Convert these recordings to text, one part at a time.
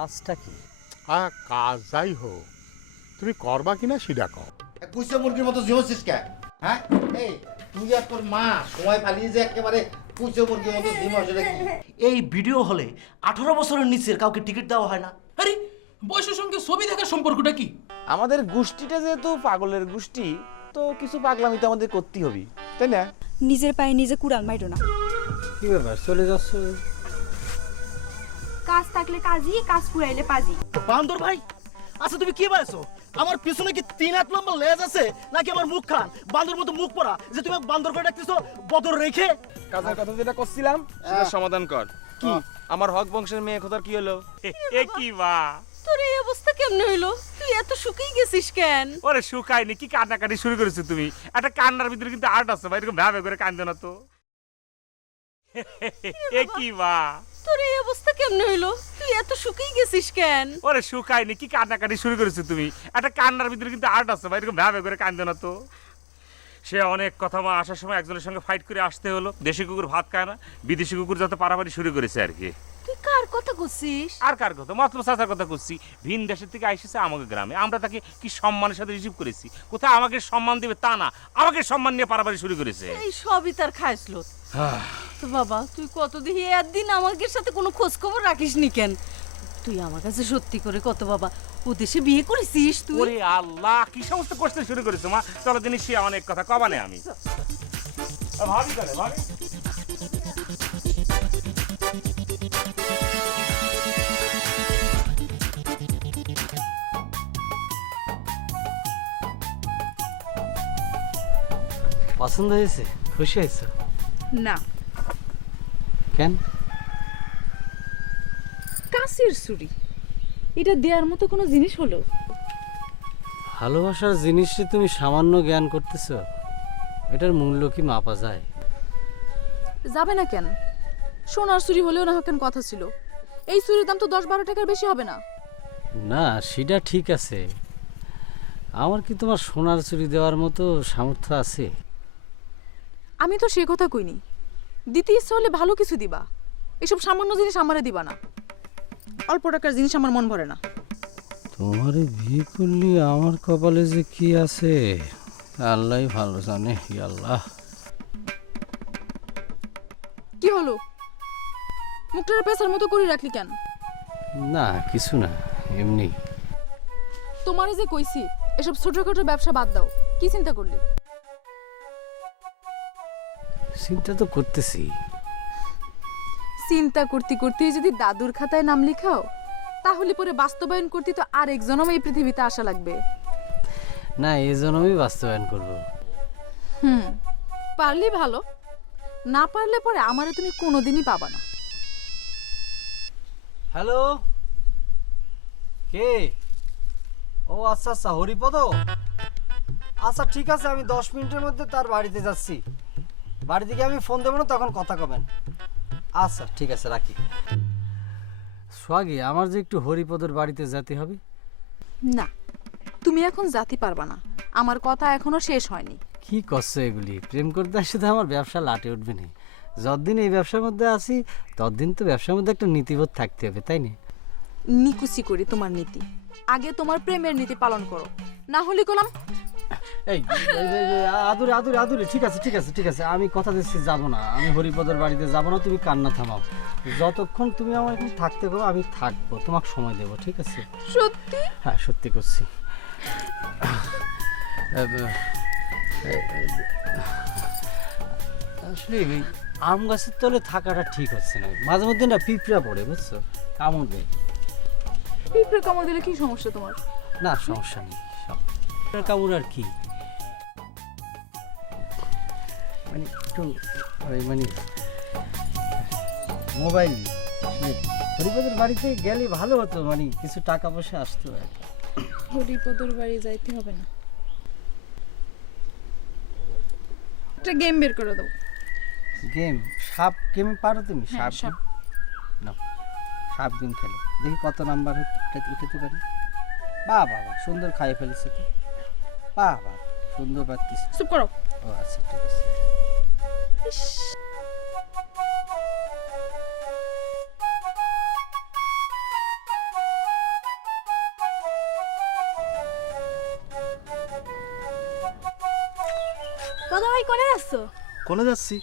কাজটা কি? কাজ যাই হোক, তুমি করবা কিনা সেটা কও। পুষে মুরগির মতো জিমছিস কে? হ্যাঁ, এই তুই আর তোর মা সময় পালিয়ে যে একেবারে পুষে মুরগির মতো জিম আসলে কি? এই ভিডিও হলে 18 বছরের নিচের কাউকে টিকিট দেওয়া হয় না। আরে বয়সের সঙ্গে ছবি দেখার সম্পর্কটা কি? আমাদের গোষ্ঠীটা যেহেতু পাগলের গোষ্ঠী, তো কিছু পাগলামি তো আমাদের করতেই হবে, তাই না? নিজের পায়ে নিজে কুড়াল মাইরো না। কি ব্যাপার, চলে যাচ্ছ? কাজ থাকলে কাজই, কাজ ফুরাইলে পাজি। বান্দর ভাই, আচ্ছা তুমি কি বলছো? আমার পিছনে কি 3 হাত লম্বা লেজ আছে নাকি আমার মুখ খান বান্দর মতো মুখ পড়া যে তুমি বান্দর করে ডাকতেছো বদর রেখে? কাজের কথা যেটা করছিলাম সেটা সমাধান কর। কি আমার হক বংশের মেয়ে খোদার কি হলো? এ কি বা তোর এই অবস্থা কেমনে হইলো? তুই এত শুকিয়ে গেছিস কেন? ওরে শুকায়নি, কি কান্নাকাটি শুরু করেছো তুমি? একটা কান্নার ভিতরে কিন্তু আর্ট আছে ভাই, এরকম ভাবে করে কান্দে না তো। এ কি বা তোর এই অবস্থা কেমনে হইলো? তুই এত শুকিয়ে গেছিস কেন? ওরে শুকায়নি, কি কান্নাকাটি শুরু করেছো তুমি? একটা কান্নার ভিতরে কিন্তু আর্ট আছে ভাই, এরকম ভাবে করে কান্দে না তো। সে অনেক কথা, মা আসার সময় একজনের সঙ্গে ফাইট করে আসতে হলো। দেশি কুকুর ভাত খায় না, বিদেশি কুকুর যাতে পারাপারি শুরু করেছে আর কি। তুই কার কথা করছিস? আর কার কথা? মতলব চাচার কথা করছি। ভিন দেশের থেকে আইসেছে আমাকে গ্রামে, আমরা তাকে কি সম্মানের সাথে রিসিভ করেছি। কোথায় আমাকে সম্মান দেবে তা না, আমাকে সম্মান নিয়ে পারাপারি শুরু করেছে। এই সবই তার খাইছিল। তো বাবা, তুই কতদিন একদিন আমাদের সাথে কোনো খোঁজ খবর রাখিস নি কেন? তুই আমার কাছে সত্যি করে কত বাবা, ও দেশে বিয়ে করেছিস তুই? ওরে আল্লাহ, কি সমস্ত কোশ্চেন শুরু করেছো মা? চলো জিনিস সে অনেক কথা কবানে আমি ভাবি তাহলে ভাবি। পছন্দ হয়েছে? খুশি হয়েছে? না, কেন? কাছের ছুরি এটা দেওয়ার মতো কোনো জিনিস হলো? ভালোবাসার জিনিসে তুমি সামান্য জ্ঞান করতেছ, এটার মূল্য কি মাপা যায়? যাবে না কেন? সোনার চুরি হলেও না কেন কথা ছিল। এই চুরির দাম তো 10-12 টাকার বেশি হবে না। না, সেটা ঠিক আছে, আমার কি তোমার সোনার চুরি দেওয়ার মতো সামর্থ্য আছে? আমি তো সে কথা কইনি। দিতে ইচ্ছা হলে ভালো কিছু দিবা, এসব সামান্য জিনিস আমারে দিবা না। অল্প টাকার জিনিস আমার মন ভরে না। তোমারে বিয়ে করলে আমার কপালে যে কি আছে আল্লাহই ভালো জানে। আল্লাহ, কি হলো? মুখটার পেছার মতো করে রাখলি কেন? না কিছু না, এমনি। তোমারে যে কইছি এসব ছোটখাটো ব্যবসা বাদ দাও, কি চিন্তা করলি? চিন্তা তো করতেছি। চিন্তা করতে করতে যদি দাদুর খাতায় নাম লিখাও, তাহলে পরে বাস্তবায়ন করতে তো আর একজনও এই পৃথিবীতে আসা লাগবে। না, এই জন্য আমি বাস্তবায়ন করবো। পারলে ভালো, না পারলে পরে আমারে তুমি কোনোদিনই পাবা না। হ্যালো, কে? ও আচ্ছা আচ্ছা, হরিপদ। আচ্ছা ঠিক আছে, আমি 10 মিনিটের মধ্যে তার বাড়িতে যাচ্ছি। বাড়ি থেকে আমি ফোন দেবো না, তখন কথা কবেন। আচ্ছা ঠিক আছে, রাখি। সোহাগী, আমার যে একটু হরিপদর বাড়িতে যেতে হবে। না, তুমি এখন জাতি পারবা না, আমার কথা এখনো শেষ হয়নি। কি করছো এগুলি? প্রেম করতে আসলে তো আমার ব্যবসা লাটে উঠবে না। যতদিন এই ব্যবসার মধ্যে আছি ততদিন তো ব্যবসার মধ্যে একটা নীতিবোধ থাকতে হবে, তাই না? নিকুচি করি তোমার নীতি, আগে তোমার প্রেমের নীতি পালন করো, না হলে গোলাম। এই আদুরে আদুরে আদুরে, ঠিক আছে ঠিক আছে ঠিক আছে, আমি কথা দিচ্ছি যাবো না, আমি হরিপদর বাড়িতে যাবো না। তুমি কান্না থামাও, যতক্ষণ তুমি আমার এখানে থাকতে পারো আমি থাকবো, তোমাকে সময় দেবো, ঠিক আছে? সত্যি? হ্যাঁ সত্যি করছি। আসলে ওই আম গাছের তলে থাকাটা ঠিক হচ্ছে না, মাঝে মধ্যে না পিঁপড়া পড়ে, বুঝছো, কামড় দেয়। পিঁপড়ে কামড় দিলে কি সমস্যা তোমার? না সমস্যা নেই, কামড় আর কি, মানে একটু মানে মোবাইল হরিপদের বাড়িতে গেলে ভালো হতো, মানে কিছু টাকা পয়সা আসতো। হরিপদর বাড়ি যাইতে হবে না, একটা গেম বের করে দাও। গেম? সাপ গেম পারো তুমি? হ্যাঁ, সাপ না, সাপ গেম খেলো, দেখি কত নাম্বার উঠতে পারে। বাহ বাহ বাহ, সুন্দর খাইয়ে ফেলেছে তো, বাহ বাহ, সুন্দর পাচ্ছিস। চুপ করো। ও আচ্ছা ঠিক আছে। দাদা ভাই কোনে যাচ্ছ? কোনে যাচ্ছি?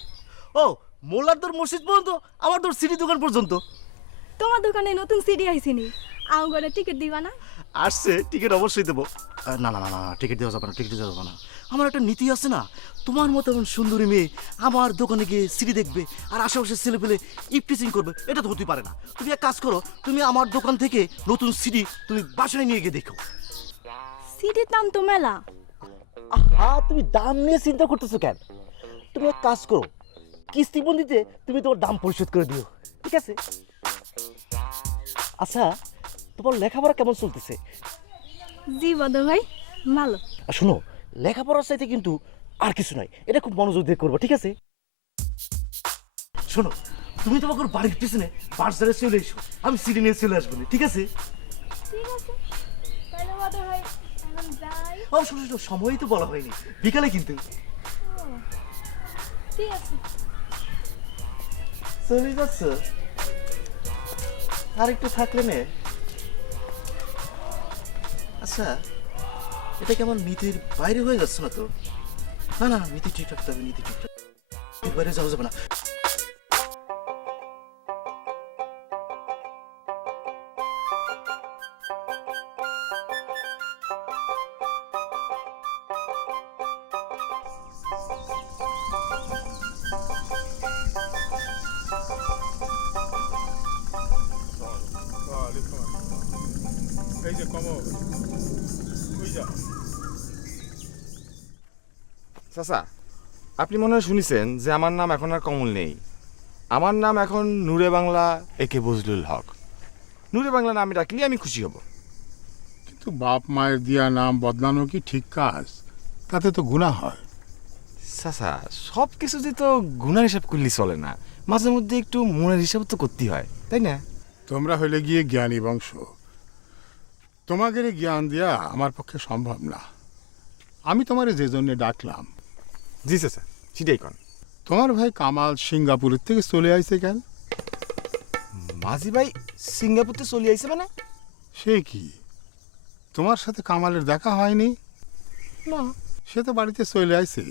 ও, মোল্লারদর মসজিদ পর্যন্ত, আমার তোর সিডি দোকান পর্যন্ত। তোমার দোকানে নতুন সিডি আইছিনি, আমার টিকিট দিবা না? আসছে, টিকিট অবশ্যই দেবো। না না না না, টিকিট দেওয়া যাবে না, টিকিট দেওয়া যাবে না। আমার একটা নীতি আছে না, তোমার মতো এমন সুন্দরী মেয়ে আমার দোকানে গিয়ে সিডি দেখবে আর আশেপাশে ছেলে পেলে ইপটিচিং করবে, এটা তো হতেই পারে না। তুমি এক কাজ করো, তুমি আমার দোকান থেকে নতুন সিডি তুমি বাসায় নিয়ে গিয়ে দেখো। সিডির দাম তো মেলা। তুমি দাম নিয়ে চিন্তা করতেছো কেন? তুমি এক কাজ করো, কিস্তিবন্দিতে তুমি তোমার দাম পরিশোধ করে দিও, ঠিক আছে? আচ্ছা, তোমার লেখাপড়া কেমন চলতেছে? জি দাদা ভাই, ভালো। আর শোনো, লেখাপড়ার চাইতে কিন্তু আর কিছু নাই, এটা খুব মনোযোগ দিয়ে করবো, ঠিক আছে? শোনো, তুমি তোমাকে বাড়ির পিছনে বাজারে চলে এসো, আমি সিডি নিয়ে চলে আসবো, ঠিক আছে? ঠিক আছে, তাহলে দাদা ভাই এখন যাই। ও শোনো শোনো, সময়ই তো বলা হয়নি, বিকালে কিন্তু। ঠিক আছে। চলে যাচ্ছ? আর একটু থাকলে নে। আচ্ছা, এটা কেমন নীতির বাইরে হয়ে যাচ্ছে না তো? না না, নীতি ঠিক রাখতে হবে, নীতি ঠিক রাখতে হবে, বাইরে যাওয়া যাবে না। এই যে কমল, ওই যা। চাচা, আপনি মনে হয় শুনেছেন যে আমার নাম এখন আর কমল নেই, আমার নাম এখন নূরে বাংলা একে বজলুল হক। নূরে বাংলা নামে ডাকলে আমি খুশি হব। কিন্তু বাপ মায়ের দিয়া নাম বদলানো কি ঠিক কাজ? তাতে তো গুনাহ হয়। চাচা, সব কিছুতে তো গুনার হিসাব করলে চলে না, মাঝে মধ্যে একটু মনের হিসাব তো করতেই হয়, তাই না? তোমরা হইলে গিয়ে জ্ঞানী বংশ, তোমাদের জ্ঞান দেয়া আমার পক্ষে সম্ভব না। আমি তোমারে যে জন্য ডাকলাম, জি চাচা, সেটাই কন। তোমার ভাই কামাল সিঙ্গাপুরের থেকে চলে আইছে কেন? মাঝি ভাই সিঙ্গাপুরতে চলে আইছে মানে? সে কি, তোমার সাথে কামালের দেখা হয়নি? না। সে তো বাড়িতে চলে আইছে,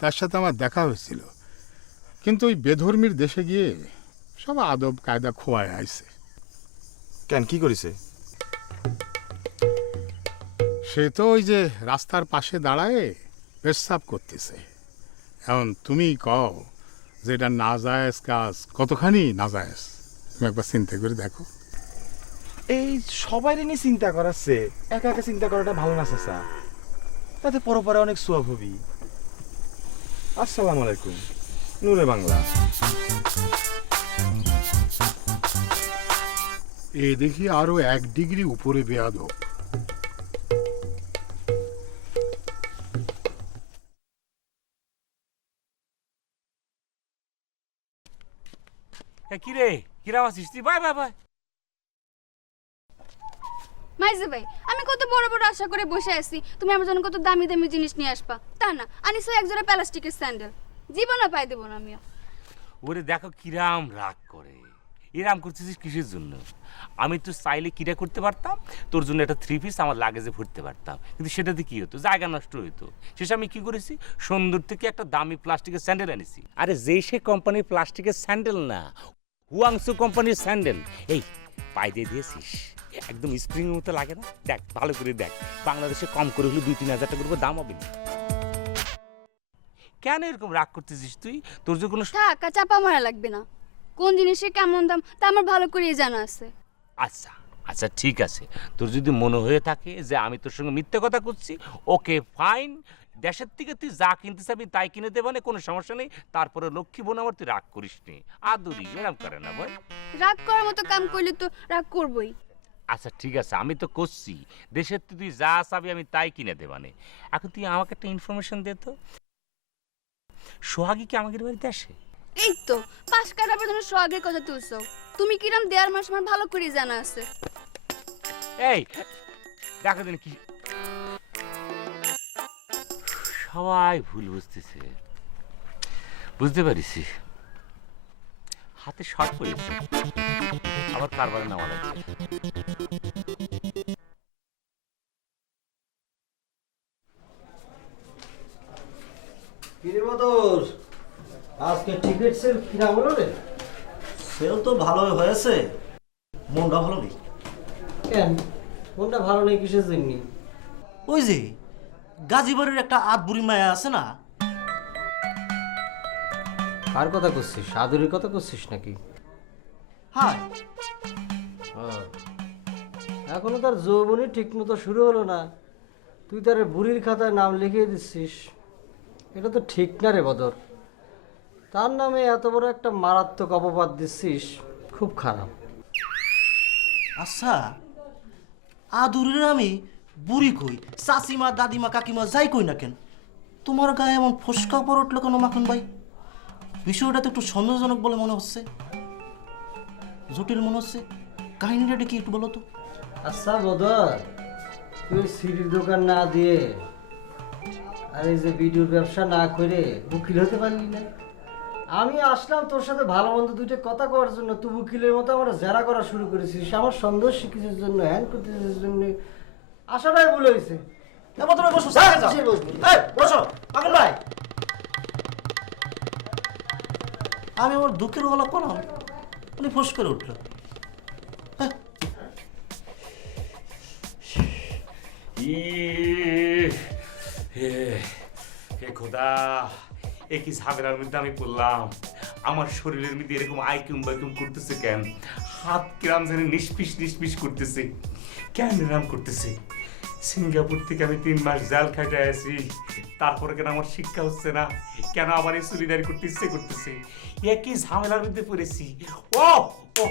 তার সাথে আমার দেখা হয়েছিল, কিন্তু ওই বেধর্মীর দেশে গিয়ে সব আদব কায়দা খোয়ায় আইছে। কেন, কি করেছে? সে তো ওই যে রাস্তার পাশে দাঁড়ায় পেশাব করতেছে। এখন তুমি কও যে এটা নাজায়েজ কাজ কতখানি নাজায়েজ, তুমি একবার চিন্তা করে দেখো। এই সবাই নিয়ে চিন্তা করাচ্ছে, একা একা চিন্তা করাটা ভালো না চাচা, তাতে পরপরে অনেক সোয়াব হবি। আসসালামু আলাইকুম, নূরে বাংলা। এ দেখি আরো 1 ডিগ্রি উপরে বেয়াদব। কিরে, কিরাম আছিস তুই? Bye bye bye. মাইজে ভাই, আমি কত বড় বড় আশা করে বসে আছি তুমি আমার জন্য কত দামি দামি জিনিস নিয়ে আসবা, তা না আনিছো একজোড়া প্লাস্টিকের স্যান্ডেল, জীবনও পাই দেবো না আমিও। ওরে দেখো কিরাম রাগ করে, এরাম করতেছিস কিসের জন্য? আমি তো চাইলে কিরা করতে পারতাম, তোর জন্য একটা 3 পিস আমার লাগেজে ভরতে পারতাম, কিন্তু সেটাতে কি হতো, জায়গা নষ্ট হইতো। শেষে আমি কি করেছি, সুন্দর থেকে একটা দামি প্লাস্টিকের স্যান্ডেল এনেছি। আরে যেই সে কোম্পানির প্লাস্টিকের স্যান্ডেল না, হুয়াংসু কোম্পানির স্যান্ডেল। এই পায়ে দিয়ে দিয়েছিস, একদম স্প্রিং মতো লাগে না? দেখ ভালো করে দেখ, বাংলাদেশে কম করে হলে 2-3 হাজার টাকার উপর দাম হবে না। কেন এরকম রাগ করতেছিস তুই? তোর যে কোনো থাক, আর চাপা মারা লাগবে না, কোন জিনিসের কেমন দাম তা আমার ভালো করেই জানা আছে। আচ্ছা আচ্ছা ঠিক আছে, তোর যদি মনে হয়ে থাকে যে আমি তোর সঙ্গে মিথ্যে কথা করছি, ওকে ফাইন, দেশের থেকে তুই যা কিনতে চাবি তাই কিনে দেবো না, কোনো সমস্যা নেই। তারপরে লক্ষ্মী বোন আমার, তুই রাগ করিস নি, আদুরি এরম করে না বল। রাগ করার মতো কাম করলে তো রাগ করবই। আচ্ছা ঠিক আছে, আমি তো করছি, দেশের তুই যা চাবি আমি তাই কিনে দেবানে। এখন তুই আমাকে একটা ইনফরমেশন দে তো, সোহাগী কি আমাদের বাড়িতে আসে? এই তো 5 কাটা পর্যন্ত সোহাগের কথা তুলছো, তুমি কিরম দেয়ার মাস আমার ভালো করেই জানা আছে। এই দেখো দিন কি সবাই ভুল বুঝতেছে, বুঝতে পারিস, হাতে শর্ট পড়েছে, আবার কারবারে নামা লাগবে। কি বদর, আজকে টিকিট সেল কিনা হলো রে? সেও তো ভালোই হয়েছে, মনটা ভালো নেই। কেন মনটা ভালো নেই কিসের জন্য? ওই যে গাজীবাড়ির একটা বুড়ি মায়া আছে না, কার কথা করছিস? সাধুরীর কথা করছিস নাকি? হ্যাঁ এখনো তার যৌবনই ঠিক মতো শুরু হলো না, তুই তার বুড়ির খাতায় নাম লিখিয়ে দিচ্ছিস। এটা তো ঠিক না রে বদর। তার নামে এত বড় একটা মারাত্মক অপবাদ দিচ্ছিস, খুব খারাপ। আচ্ছা আদুরের আমি বুড়ি কই, চাচিমা দাদিমা কাকিমা যাই কই না কেন, তোমার গায়ে এমন ফসকা পর উঠলো কেন মাখন ভাই? বিষয়টা তো একটু সন্দেহজনক বলে মনে হচ্ছে, জটিল মনে হচ্ছে। কাহিনীটা কি একটু বলো তো। আচ্ছা বদর, তুই সিডির দোকান না দিয়ে আর এই যে ভিডিওর ব্যবসা না করে উকিল হতে পারলি না? আমি আসলাম তোর সাথে ভালো মন্দ দুইটা কথা করার জন্য, তুই উকিলের মতো আমার জেরা করা শুরু করেছিস আমার সন্দেহ শিখিসের জন্য, হ্যান করতেছিস জন্য। আশাটাই ভুল হয়েছে। এবার তুমি বসো, সামনে যাও। এই, বসো মাখন ভাই। আমি আমার দুঃখের গলা করলাম, উনি ফোস করে উঠলো। হে খোদা, এ কি ঝামেলার মধ্যে আমি পড়লাম? আমার শরীরের মধ্যে এরকম আইকুম বাইকুম করতেছে কেন? হাত কিরাম জানি নিষ্পিস নিষ্পিস করতেছে, কেন এরকম করতেছে? সিঙ্গাপুর থেকে আমি 3 মাস জাল খাইতে আসি, তারপরে কেন আমার শিক্ষা হচ্ছে না? কেন আবার এই চুরিদারি করতে ইচ্ছে করতেছে? এ কি ঝামেলার মধ্যে পড়েছি? ও ও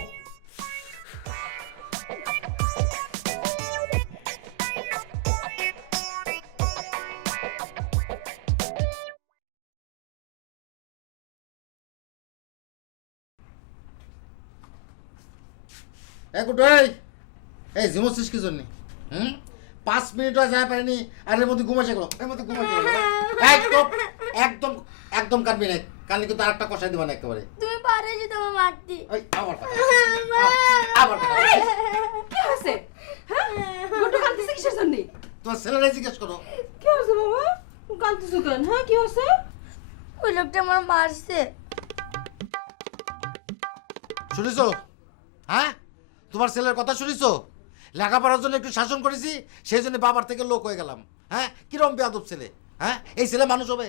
এই জিমোসিস কি জন্য? 5 মিনিটও যায় পারিনি আর এর মধ্যে ঘুমাইছে গেল, এর মধ্যে ঘুমাইছে গেল। একদম একদম একদম কাটবি না, কানলে কিন্তু আরেকটা কষাই দিবা না একেবারে। তুমি পারেছি তোমার মারতে। ওই আবার কথা, আবার কথা। কি হয়েছে? হ্যাঁ গুড্ডু কাঁদতেছে কিসের জন্য? তোমার ছেলেরা জিজ্ঞেস করো। কি হয়েছে বাবা? কাঁদতেছো কেন? হ্যাঁ কি হয়েছে? ওই লোকটা আমার মারছে। শুনিছো? হ্যাঁ, তোমার ছেলের কথা শুনিছো? লেখাপড়ার জন্য একটু শাসন করেছি, সেই জন্য বাবার থেকে লোক হয়ে গেলাম। হ্যাঁ, কিরম বেয়াদব ছেলে। হ্যাঁ, এই ছেলে মানুষ হবে?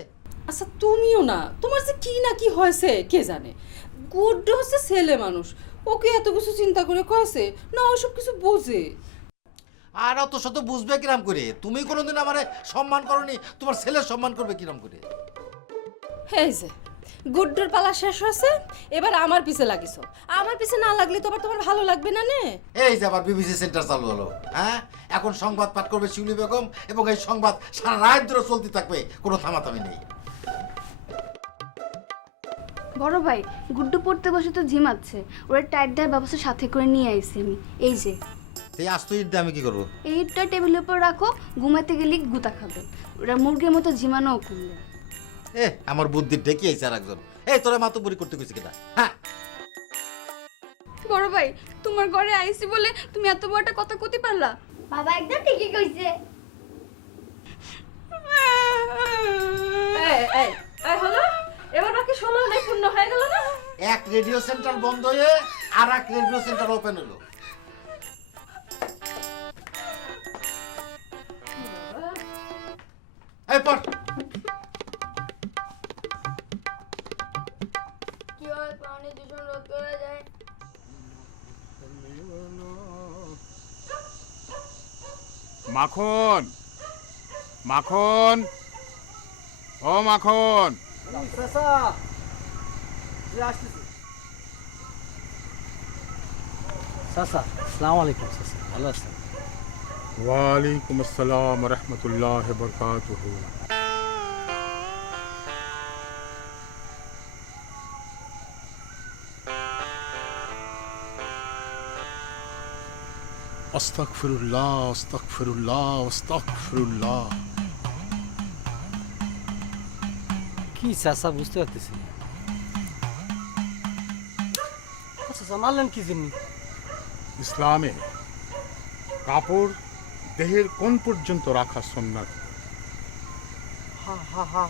আচ্ছা তুমিও না, তোমার যে কি না কি হয়েছে কে জানে। গুড্ডু হচ্ছে ছেলে মানুষ, ওকে এত কিছু চিন্তা করে কয়েছে না, ওসব কিছু বোঝে। আর অত শত বুঝবে কিরাম করে? তুমি কোনোদিন আমারে সম্মান করনি, তোমার ছেলের সম্মান করবে কিরাম করে? এই যে গুড্ডুর পালা শেষ হয়েছে, এবার আমার পিছে লাগিছো। আমার পিছে না লাগলে তো আবার তোমার ভালো লাগবে না নে। এই যে আবার বিবিসি সেন্টার চালু হলো। হ্যাঁ, এখন সংবাদ পাঠ করবে শিউলি বেগম, এবং এই সংবাদ সারা রাত ধরে চলতে থাকবে, কোনো থামাথামি নেই। বড় ভাই, গুড্ডু পড়তে বসে তো ঝিমাচ্ছে, ওরা টাইট দেওয়ার ব্যবস্থা সাথে করে নিয়ে আইছি আমি। এই যে এই আস্ত ইট দিয়ে আমি কি করবো? এইটা টেবিলের উপর রাখো, ঘুমাতে গেলে গুতা খাবে, ওরা মুরগির মতো ঝিমানোও করবে। আমার বুদ্ধি ঢেকে আইছে আর একজন। এই তোরা মাতুবুরি করতে গেছি কিনা? হ্যাঁ বড় ভাই, তোমার ঘরে আইছি বলে তুমি এত বড় একটা কথা কইতে পারলা? বাবা একদম ঠিকই কইছে। এই হলো, এবার বাকি 16 নাই পূর্ণ হয়ে গেল না? এক রেডিও সেন্টার বন্ধ হয়ে আর এক রেডিও সেন্টার ওপেন হলো। এই পড়। কি হয় পানি দূষণ রোধ করা যায়? মাখন, মাখন, ও মাখন। চাচা, এই আসতেছি। চাচা, আসসালামু আলাইকুম। চাচা ভালো আছেন? ওয়ালাইকুম আসসালাম রহমতুল্লাহ বরকাতুহু। আস্তাগফিরুল্লাহ, আস্তাগফিরুল্লাহ, আস্তাগফিরুল্লাহ। কি চাচা বুঝতে পারতেছি না। চাচা মারলেন কি জন্য? ইসলামে কাপড় দেহের কোন পর্যন্ত রাখা সুন্নাত।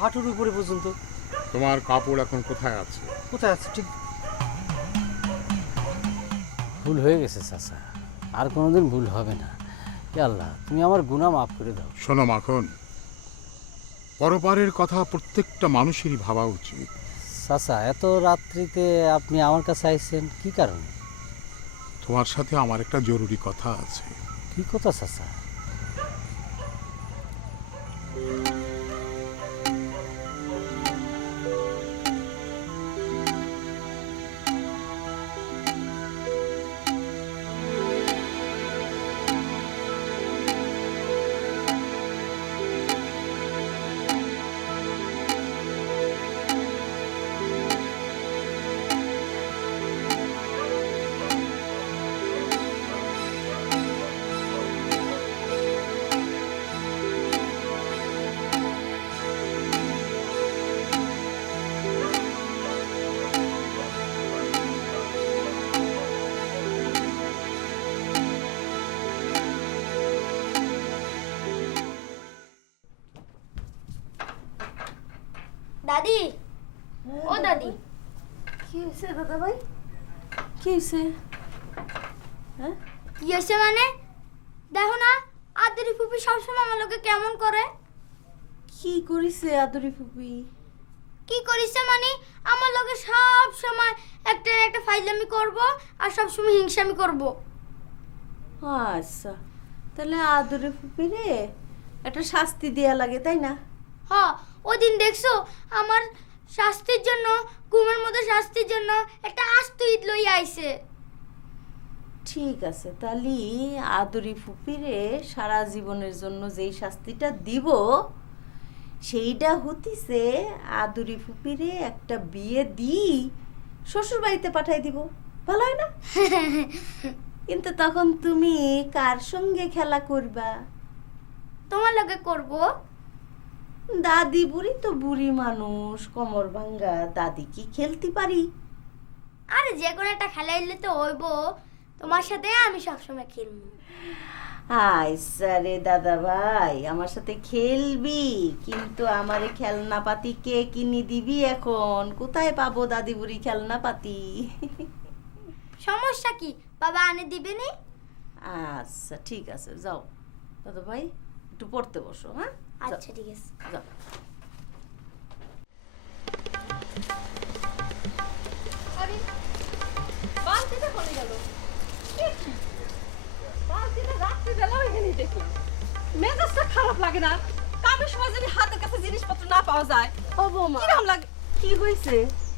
হাঁটুর উপরে পর্যন্ত? তোমার কাপড় এখন কোথায় আছে? কোথায় আছে ঠিক? ভুল হয়ে গেছে চাচা, আর কোনোদিন ভুল হবে না। হে আল্লাহ, তুমি আমার গুনাহ মাফ করে দাও। শোনো মাখন, পরপারের কথা প্রত্যেকটা মানুষেরই ভাবা উচিত। চাচা, এত রাত্রিতে আপনি আমার কাছে আইছেন কি কারণে? তোমার সাথে আমার একটা জরুরি কথা আছে। কি কথা চাচা? দাদি, ও দাদি, কি হয়েছে দাদা ভাই? কি হয়েছে? হ্যাঁ, কি হয়েছে মানে? দেখো না, আদরি ফুপি সবসময় আমার লোকে কেমন করে। কি করিছে আদরি ফুপি? কি করিছে মানে আমার লোকে সব সময় একটা না একটা ফাইজলামি করব আর সব সময় হিংসামি করব। আচ্ছা, তাহলে আদরি ফুপি রে একটা শাস্তি দেয়া লাগে, তাই না? হ, ওদিন দেখছো আমার শাস্তির জন্য, ঘুমের মধ্যে শাস্তির জন্য একটা আস্ত ঈদ লই আইছে। ঠিক আছে, তাহলে আদরি ফুপিরে সারা জীবনের জন্য যেই শাস্তিটা দিব সেইটা হতিছে আদরি ফুপিরে একটা বিয়ে দি শ্বশুর বাড়িতে পাঠাই দিব, ভালো হয় না? কিন্তু তখন তুমি কার সঙ্গে খেলা করবা? তোমার লগে করব। দাদি বুড়ি তো বুড়ি মানুষ, কোমর ভাঙ্গা, দাদি কি খেলতে পারি? আরে যে কোনো একটা খেলা এলে তো হইব, তোমার সাথে আমি সবসময় খেলবো। আচ্ছা রে দাদা ভাই, আমার সাথে খেলবি, কিন্তু আমারে খেলনা পাতি কে কিনে দিবি এখন? কোথায় পাবো দাদি বুড়ি খেলনা পাতি? সমস্যা কি, বাবা আনে দিবে নি? আচ্ছা ঠিক আছে, যাও দাদা ভাই, একটু পড়তে বসো। হ্যাঁ, আচ্ছা ঠিক আছে। যাও। আরে বালতিটা কোনে গেল? বালতিটা রাত্রি বেলা এখানেই দেখলাম। মেজাজটা খারাপ লাগে না? কামের সময় যদি হাতের কাছে জিনিসপত্র না পাওয়া যায়, ও বৌমা, কিরকম লাগে? কি হয়েছে?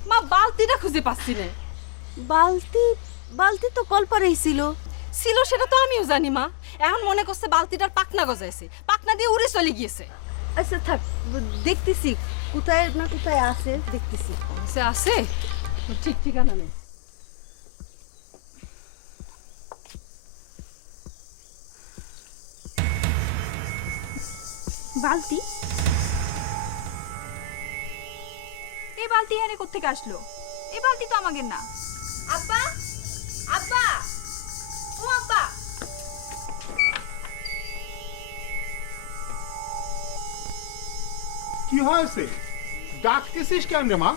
মা, বালতিটা খুঁজে পাচ্ছি না। বালতি? বালতি তো কলপারেই ছিল। ছিল সেটা তো আমিও জানি মা। এখন মনে করছে বালতিটার পাকনা গজাইছে, পাকনা দিয়ে উড়ে চলে গিয়েছে। আচ্ছা থাক, দেখতেছি কোথায় না কোথায় আছে, দেখতেছি। সে আছে, ঠিক ঠিকানা নেই। বালতি? এই বালতি এখানে কোত্থেকে আসলো? এই বালতি তো আমাদের না। আব্বা, আব্বা, ও আব্বা। কি হয়েছে? ডাকতেছিস কেন রে মা?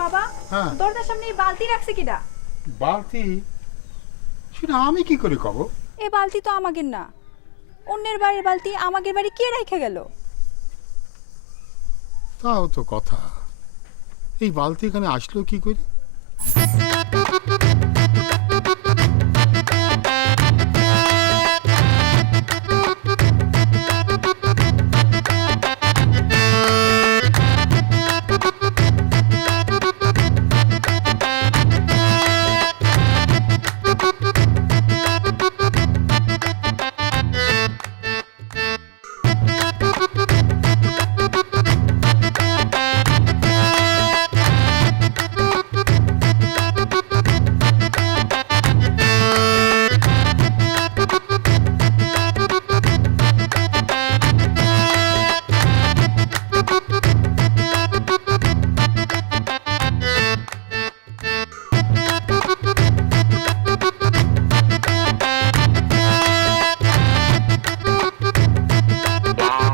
বাবা, হ্যাঁ। দরজার সামনে এই বালতি রাখছে কিডা? বালতি? সেটা আমি কি করে কব? এই বালতি তো আমাদের না। অন্যের বাড়ির বালতি আমাদের বাড়ি কে রেখে গেল? তাও তো কথা। এই বালতি এখানে আসলো কি করে?